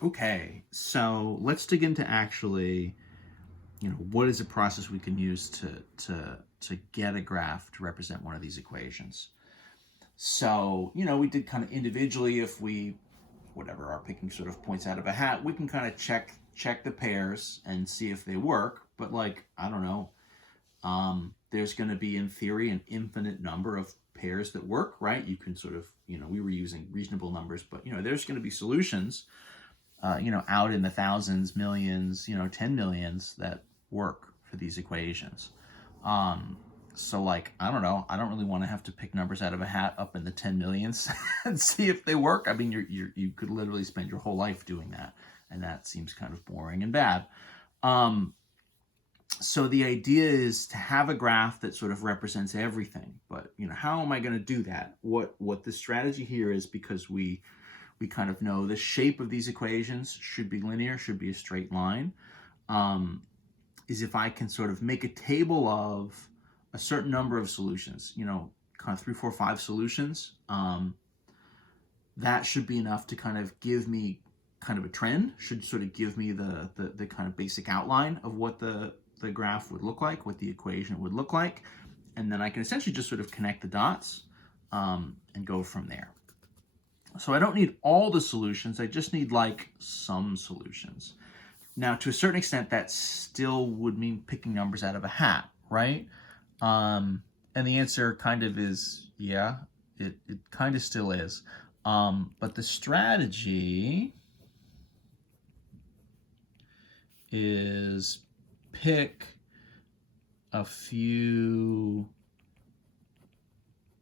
Okay, so let's dig into actually, what is a process we can use to get a graph to represent one of these equations. So, we did kind of individually, if we, whatever, are picking sort of points out of a hat, we can kind of check the pairs and see if they work. But like, I don't know, there's going to be, in theory, an infinite number of pairs that work, right? You can sort of, we were using reasonable numbers, but there's going to be solutions out in the thousands, millions, 10 millions that work for these equations. So like, I don't know, I don't really want to have to pick numbers out of a hat up in the 10 millions and see if they work. I mean, you could literally spend your whole life doing that, and that seems kind of boring and bad. So the idea is to have a graph that sort of represents everything. But how am I going to do that? What the strategy here is, because we kind of know the shape of these equations should be linear, should be a straight line, is if I can sort of make a table of a certain number of solutions, kind of 3, 4, 5 solutions, that should be enough to kind of give me kind of a trend, should sort of give me the kind of basic outline of what the graph would look like, what the equation would look like. And then I can essentially just sort of connect the dots and go from there. So I don't need all the solutions, I just need like some solutions. Now, to a certain extent, that still would mean picking numbers out of a hat, right? And the answer kind of is, yeah, it kind of still is. But the strategy is pick a few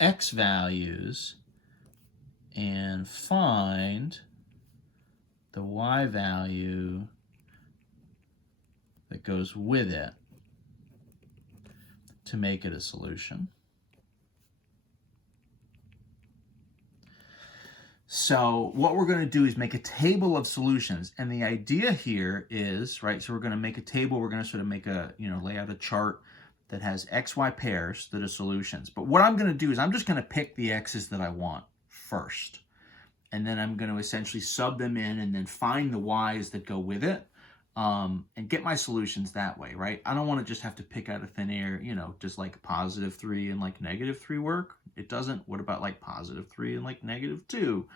x values and find the y value that goes with it to make it a solution. So what we're going to do is make a table of solutions. And the idea here is, right, so we're going to make a table. We're going to sort of make a, lay out a chart that has x, y pairs that are solutions. But what I'm going to do is I'm just going to pick the x's that I want first. And then I'm going to essentially sub them in and then find the y's that go with it, and get my solutions that way, right? I don't want to just have to pick out of thin air, does like +3 and like -3 work? It doesn't. What about like +3 and like -2,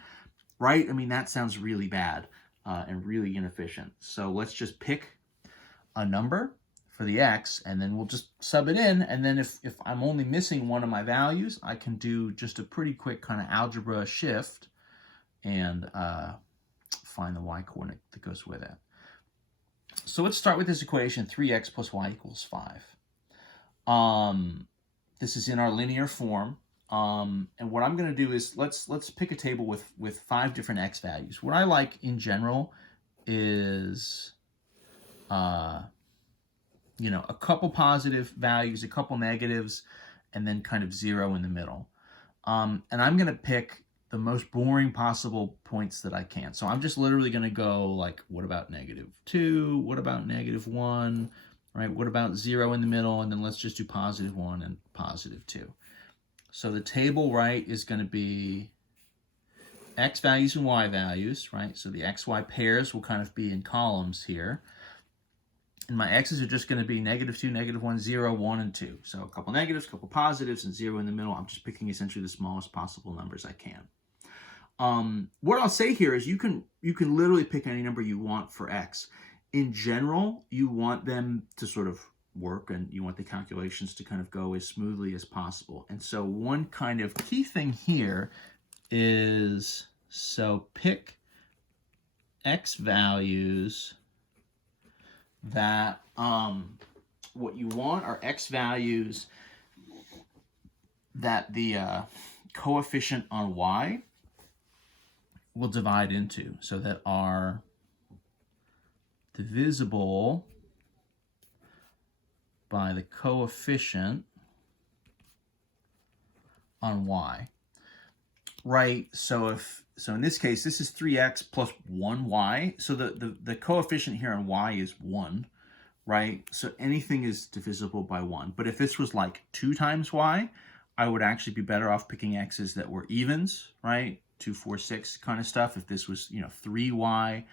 right? I mean, that sounds really bad and really inefficient. So let's just pick a number for the x, and then we'll just sub it in. And then if I'm only missing one of my values, I can do just a pretty quick kind of algebra shift and find the y coordinate that goes with it. So let's start with this equation, 3x plus y equals 5. This is in our linear form. And what I'm going to do is let's pick a table with 5 different x values. What I like in general is, a couple positive values, a couple negatives, and then kind of 0 in the middle. And I'm going to pick the most boring possible points that I can. So I'm just literally going to go like, what about -2? What about -1? Right? What about 0 in the middle? And then let's just do +1 and +2. So the table, right, is going to be x values and y values, right? So the x, y pairs will kind of be in columns here. And my x's are just going to be -2, -1, 0, 1, and 2. So a couple negatives, a couple positives, and 0 in the middle. I'm just picking essentially the smallest possible numbers I can. What I'll say here is you can literally pick any number you want for x. In general, you want them to sort of work, and you want the calculations to kind of go as smoothly as possible. And so one kind of key thing here is, so pick x values that, what you want are x values that the coefficient on y will divide into, so that are divisible by the coefficient on y, right? So in this case, this is 3x plus 1y. So the coefficient here on y is 1, right? So anything is divisible by 1. But if this was like 2 times y, I would actually be better off picking x's that were evens, right? 2, 4, 6 kind of stuff. If this was, 3y,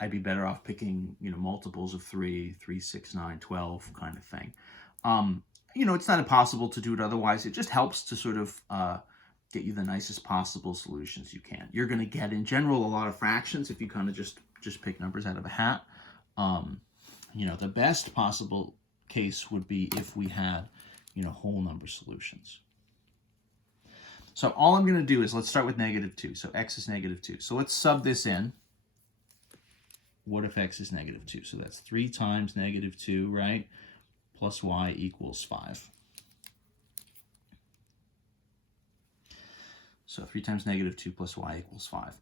I'd be better off picking, multiples of 3, 3, 6, 9, 12 kind of thing. It's not impossible to do it otherwise. It just helps to sort of get you the nicest possible solutions you can. You're going to get, in general, a lot of fractions if you kind of just pick numbers out of a hat. The best possible case would be if we had, whole number solutions. So all I'm going to do is, let's start with -2. So x is -2. So let's sub this in. What if x is -2? So that's 3 times -2, right? Plus y equals 5. So 3 times -2 plus y equals 5.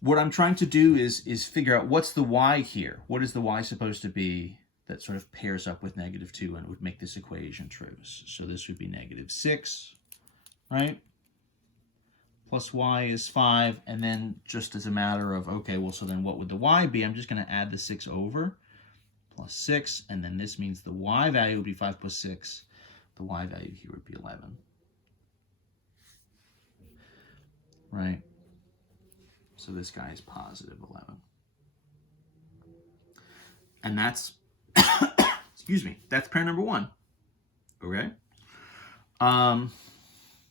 What I'm trying to do is figure out what's the y here. What is the y supposed to be that sort of pairs up with -2 and would make this equation true? So this would be -6, right? Plus y is 5, and then just as a matter of, okay, well, so then what would the y be? I'm just going to add the 6 over, plus 6, and then this means the y value would be 5 plus 6. The y value here would be 11. Right? So this guy is positive 11. And that's, excuse me, that's pair number 1. Okay?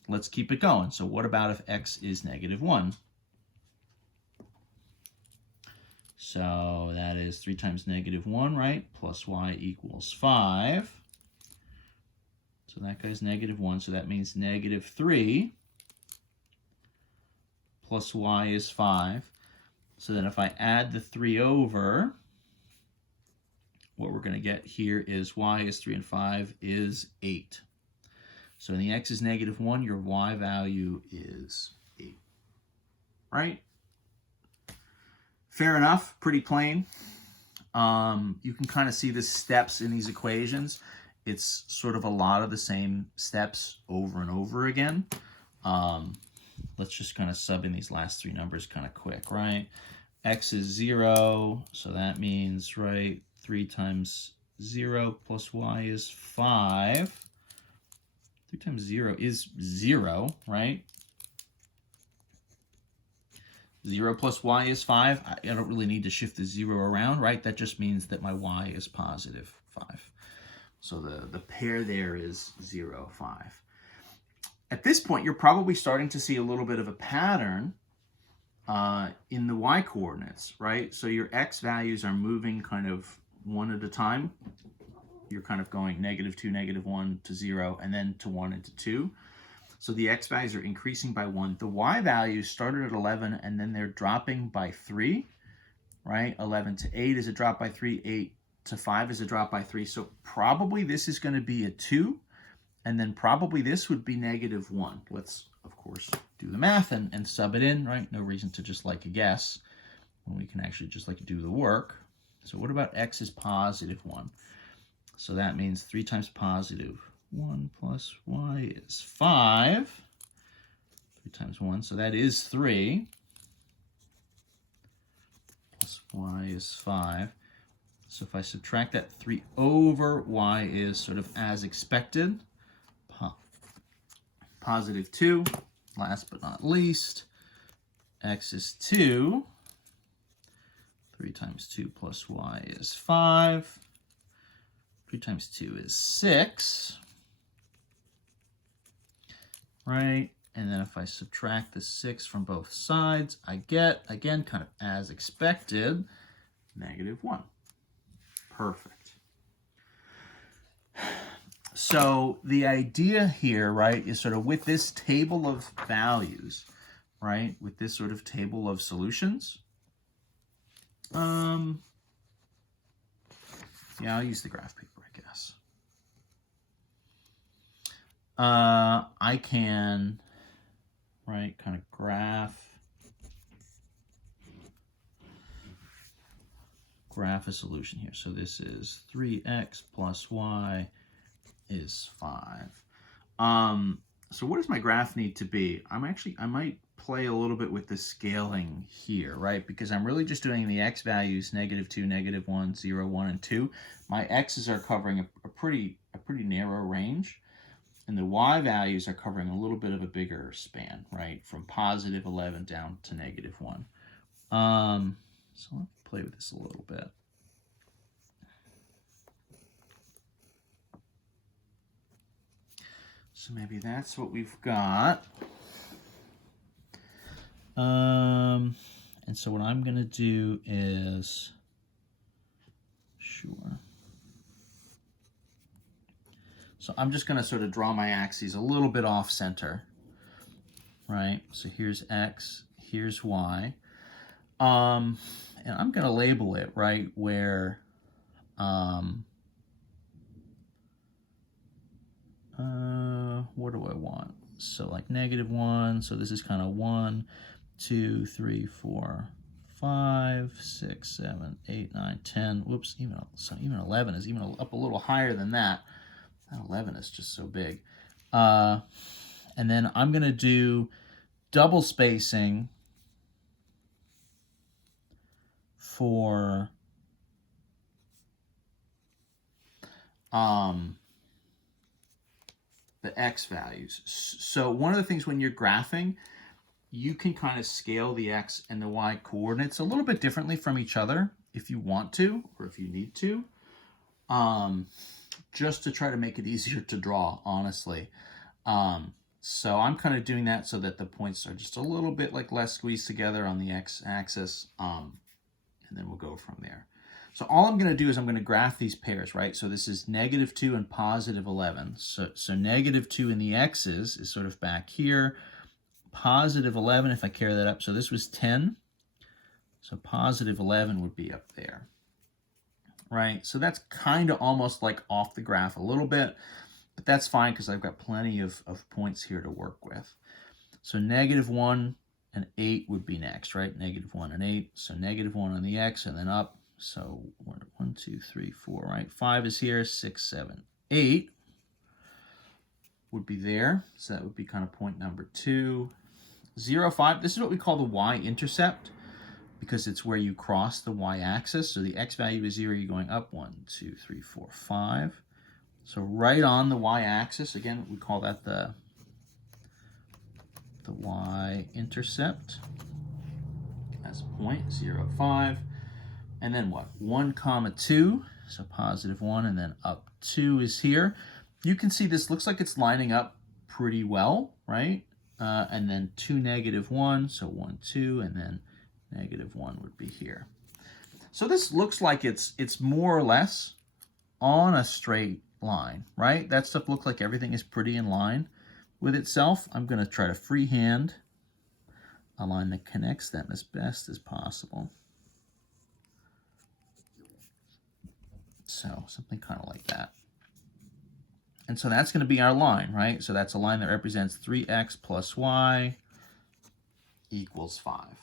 Let's keep it going. So what about if x is -1? So that is 3 times -1, right? Plus y equals 5. So that guy's -1, so that means -3 plus y is 5. So then if I add the 3 over, what we're going to get here is y is 3 and 5 is 8. So when the x is -1, your y value is 8. Right? Fair enough. Pretty plain. You can kind of see the steps in these equations. It's sort of a lot of the same steps over and over again. Let's just kind of sub in these last 3 numbers kind of quick, right? X is 0, so that means, right, 3 times 0 plus y is 5. 3 times 0 is 0, right? 0 plus y is 5. I don't really need to shift the 0 around, right? That just means that my y is positive 5. So the pair there is 0, 5. At this point, you're probably starting to see a little bit of a pattern in the y coordinates, right? So your x values are moving kind of one at a time. You're kind of going -2, -1 to 0, and then to 1 and to 2. So the x values are increasing by 1. The y values started at 11, and then they're dropping by 3, right? 11 to 8 is a drop by 3. 8 to 5 is a drop by 3. So probably this is going to be a 2, and then probably this would be -1. Let's, of course, do the math and sub it in, right? No reason to just like a guess when we can actually just like do the work. So what about x is positive 1? So that means 3 times positive 1 plus y is 5. 3 times 1, so that is 3. Plus y is 5. So if I subtract that 3 over, y is sort of as expected. Positive 2. Last but not least, x is 2. 3 times 2 plus y is 5. 3 times 2 is 6. Right? And then if I subtract the 6 from both sides, I get, again, kind of as expected, -1. Perfect. So the idea here, right, is sort of with this table of values, right, with this sort of table of solutions, yeah, I'll use the graph paper, I guess. I can, right, kind of graph a solution here. So this is 3x plus y is 5. So what does my graph need to be? I might play a little bit with the scaling here, right? Because I'm really just doing the x values, -2, -1, 0, 1, and 2. My x's are covering a pretty narrow range, and the y values are covering a little bit of a bigger span, right? From positive 11 down to -1. So let's play with this a little bit. So maybe that's what we've got. And so what I'm going to do is, sure. So I'm just going to sort of draw my axes a little bit off center, right? So here's X, here's Y. And I'm going to label it right where, what do I want? So like -1, so this is kind of 1, 2, 3, 4, 5, 6, 7, 8, 9, 10. Whoops, even 11 is even up a little higher than that. That 11 is just so big. And then I'm going to do double spacing for the X values. So one of the things when you're graphing, you can kind of scale the X and the Y coordinates a little bit differently from each other if you want to, or if you need to, just to try to make it easier to draw, honestly. So I'm kind of doing that so that the points are just a little bit like less squeezed together on the X axis, and then we'll go from there. So all I'm going to do is I'm going to graph these pairs, right? So this is -2 and +11. So -2 in the X's is sort of back here. +11, if I carry that up, so this was 10. So +11 would be up there, right? So that's kind of almost like off the graph a little bit, but that's fine because I've got plenty of points here to work with. So -1 and 8 would be next, right? -1 and 8. So -1 on the X and then up. So 1, 2, 3, 4, right? 5 is here, 6, 7, 8 would be there. So that would be kind of point number 2. 0, 5, this is what we call the y-intercept because it's where you cross the y-axis. So the x value is 0, you're going up 1, 2, 3, 4, 5. So right on the y-axis, again, we call that the y-intercept as a point, 0, 5. And then what? 1, 2, so +1, and then up 2 is here. You can see this looks like it's lining up pretty well, right? And then 2, -1, so 1, 2, and then -1 would be here. So this looks like it's more or less on a straight line, right? That stuff looks like everything is pretty in line with itself. I'm going to try to freehand a line that connects them as best as possible. So something kind of like that. And so that's going to be our line, right? So that's a line that represents 3x plus y equals 5.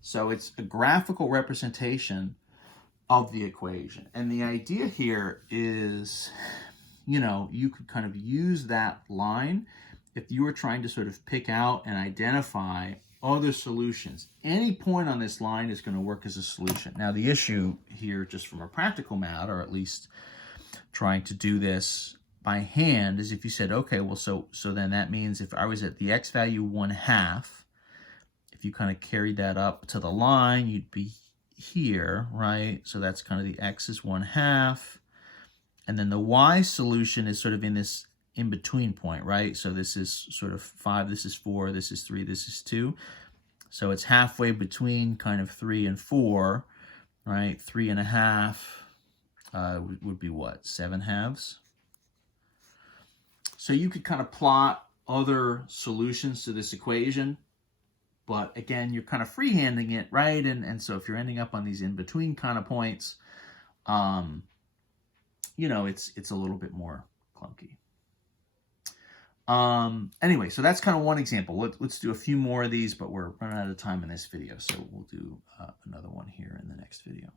So it's a graphical representation of the equation. And the idea here is, you know, you could kind of use that line if you were trying to sort of pick out and identify other solutions. Any point on this line is going to work as a solution. Now, the issue here, just from a practical matter, or at least trying to do this by hand, is if you said, okay, well, so then that means if I was at the x value 1/2, if you kind of carried that up to the line, you'd be here, right? So that's kind of the x is 1/2. And then the y solution is sort of in this in-between point, right? So this is sort of 5, this is 4, this is 3, this is 2. So it's halfway between kind of 3 and 4, right? 3.5 would be what? 7/2. So you could kind of plot other solutions to this equation, but again, you're kind of freehanding it, right? And so if you're ending up on these in-between kind of points, you know, it's a little bit more clunky. Anyway, so that's kind of one example. Let's do a few more of these, but we're running out of time in this video, so we'll do another one here in the next video.